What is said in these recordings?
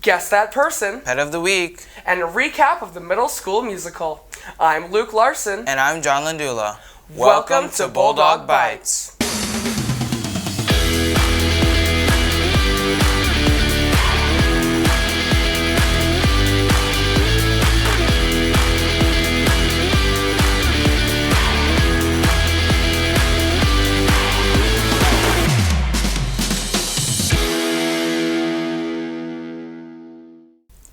Guess That Person, Pet of the Week, and a recap of the middle school musical. I'm Luke Larson. and I'm John Landula. Welcome to Bulldog Bites.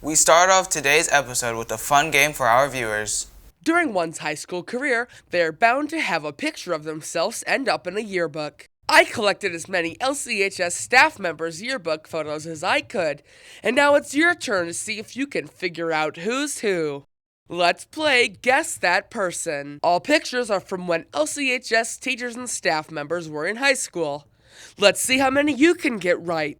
We start off today's episode with a fun game for our viewers. During one's high school career, they are bound to have a picture of themselves end up in a yearbook. I collected as many LCHS staff members' yearbook photos as I could, and now it's your turn to see if you can figure out who's who. Let's play Guess That Person. All pictures are from when LCHS teachers and staff members were in high school. Let's see how many you can get right.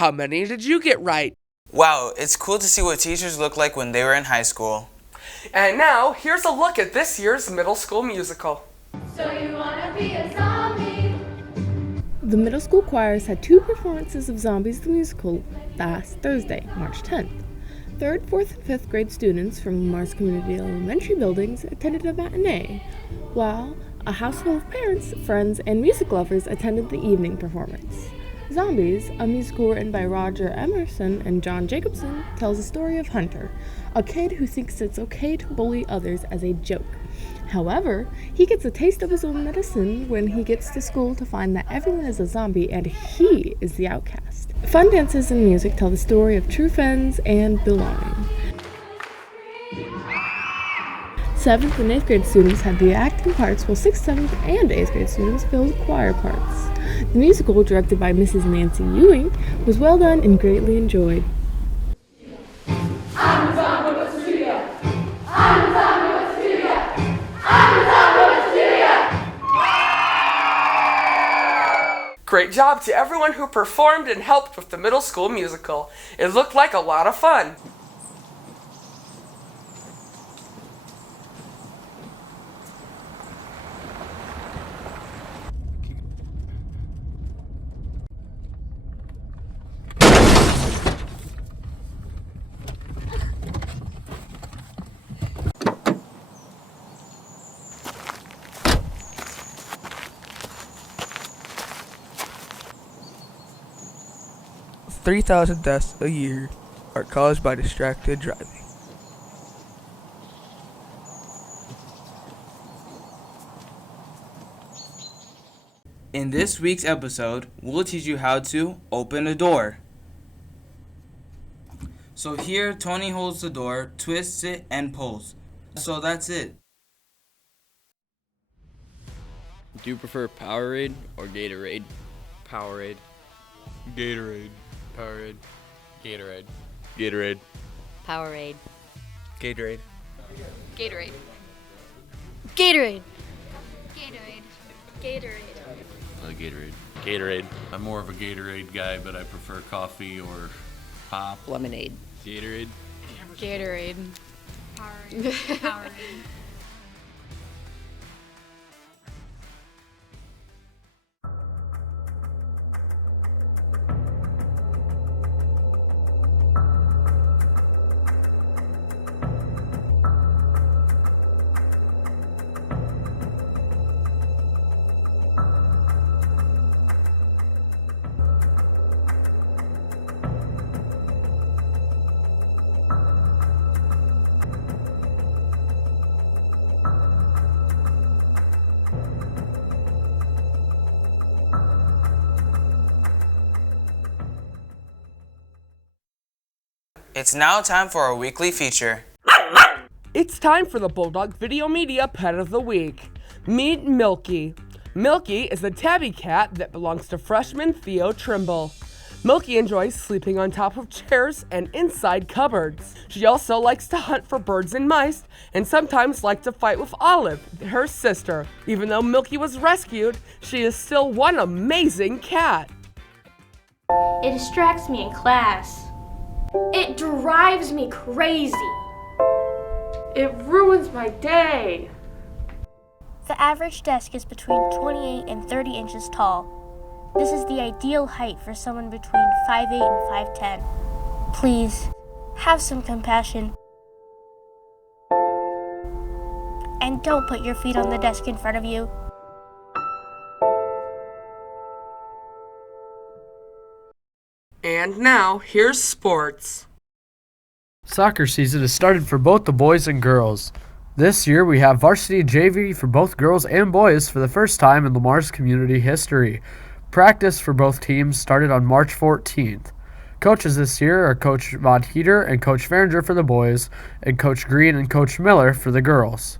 How many did you get right? Wow, it's cool to see what teachers look like when they were in high school. And now, here's a look at this year's middle school musical. So you wanna be a zombie? The middle school choirs had two performances of Zombies the Musical last Thursday, March 10th. 3rd, 4th, and 5th grade students from Mars Community Elementary buildings attended a matinee, while a house full of parents, friends, and music lovers attended the evening performance. Zombies, a musical written by Roger Emerson and John Jacobson, tells the story of Hunter, a kid who thinks it's okay to bully others as a joke. However, he gets a taste of his own medicine when he gets to school to find that everyone is a zombie and he is the outcast. Fun dances and music tell the story of true friends and belonging. 7th and 8th grade students had the acting parts, while 6th, 7th, and 8th grade students filled choir parts. The musical, directed by Mrs. Nancy Ewing, was well done and greatly enjoyed. I'm a zombie, what's to do ya? I'm a zombie, what's to do ya? I'm a zombie, what's to do ya? Great job to everyone who performed and helped with the middle school musical. It looked like a lot of fun. $3,000 deaths a year are caused by distracted driving. In this week's episode, we'll teach you how to open a door. So here, Tony holds the door, twists it, and pulls. So that's it. Do you prefer Powerade or Gatorade? Powerade. Gatorade. Powerade. Gatorade. Gatorade. Powerade. Gatorade. Gatorade. Gatorade. Gatorade. Gatorade. Gatorade. Gatorade. I'm more of a Gatorade guy, but I prefer coffee or pop. Lemonade. Gatorade. Gatorade. Powerade. Powerade. It's now time for our weekly feature. It's time for the Bulldog Video Media Pet of the Week. Meet Milky. Milky is a tabby cat that belongs to freshman Theo Trimble. Milky enjoys sleeping on top of chairs and inside cupboards. She also likes to hunt for birds and mice, and sometimes likes to fight with Olive, her sister. Even though Milky was rescued, she is still one amazing cat. It distracts me in class. It drives me crazy. It ruins my day. The average desk is between 28 and 30 inches tall. This is the ideal height for someone between 5'8 and 5'10. Please, have some compassion. And don't put your feet on the desk in front of you. And now, here's sports. Soccer season has started for both the boys and girls. This year we have varsity JV for both girls and boys for the first time in Lamar's community history. Practice for both teams started on March 14th. Coaches this year are Coach Von Heater and Coach Farringer for the boys, and Coach Green and Coach Miller for the girls.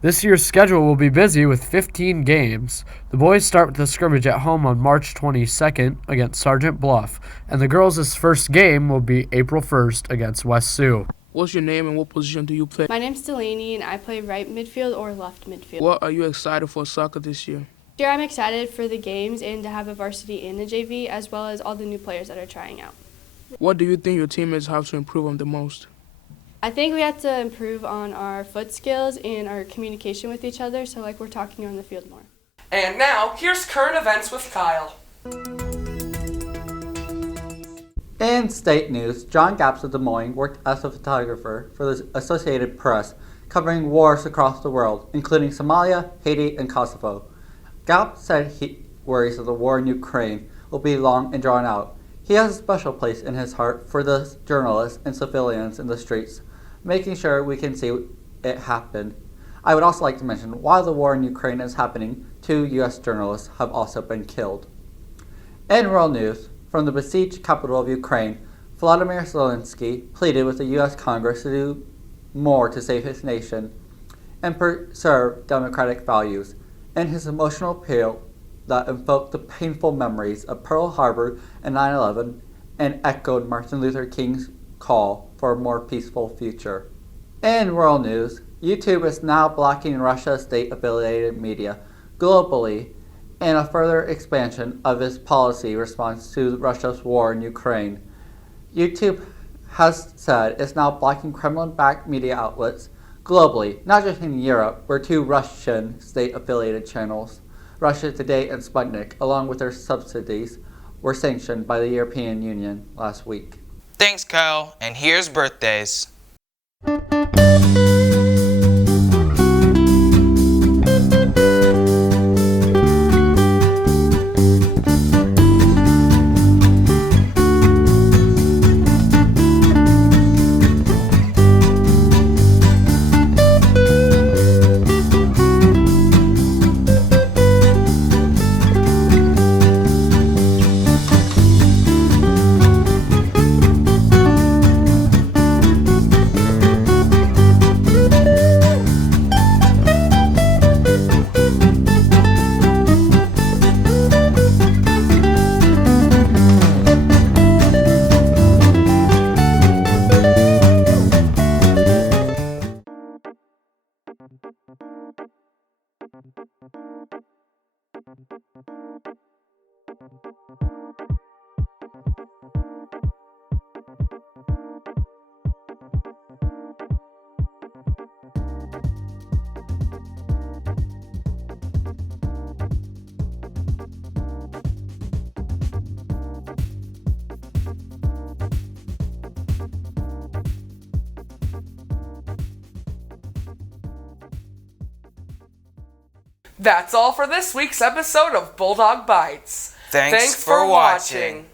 This year's schedule will be busy with 15 games. The boys start with the scrimmage at home on March 22nd against Sergeant Bluff, and the girls' first game will be April 1st against West Sioux. What's your name and what position do you play? My name's Delaney and I play right midfield or left midfield. What are you excited for soccer this year? This year I'm excited for the games and to have a varsity in the JV as well as all the new players that are trying out. What do you think your teammates have to improve on the most? I think we have to improve on our foot skills and our communication with each other, so like we're talking on the field more. And now, here's current events with Kyle. In state news, John Gapps of Des Moines worked as a photographer for the Associated Press, covering wars across the world, including Somalia, Haiti, and Kosovo. Gapps said he worries that the war in Ukraine will be long and drawn out. He has a special place in his heart for the journalists and civilians in the streets, making sure we can see it happen. I would also like to mention, while the war in Ukraine is happening, 2 U.S. journalists have also been killed. In world news, from the besieged capital of Ukraine, Volodymyr Zelensky pleaded with the U.S. Congress to do more to save his nation and preserve democratic values. In his emotional appeal that invoked the painful memories of Pearl Harbor and 9/11 and echoed Martin Luther King's call for a more peaceful future. In world news, YouTube is now blocking Russia's state-affiliated media globally in a further expansion of its policy response to Russia's war in Ukraine. YouTube has said it's now blocking Kremlin-backed media outlets globally, not just in Europe, where 2 Russian state-affiliated channels, Russia Today and Sputnik, along with their subsidies, were sanctioned by the European Union last week. Thanks, Kyle, and here's birthdays. That's all for this week's episode of Bulldog Bites. Thanks for watching.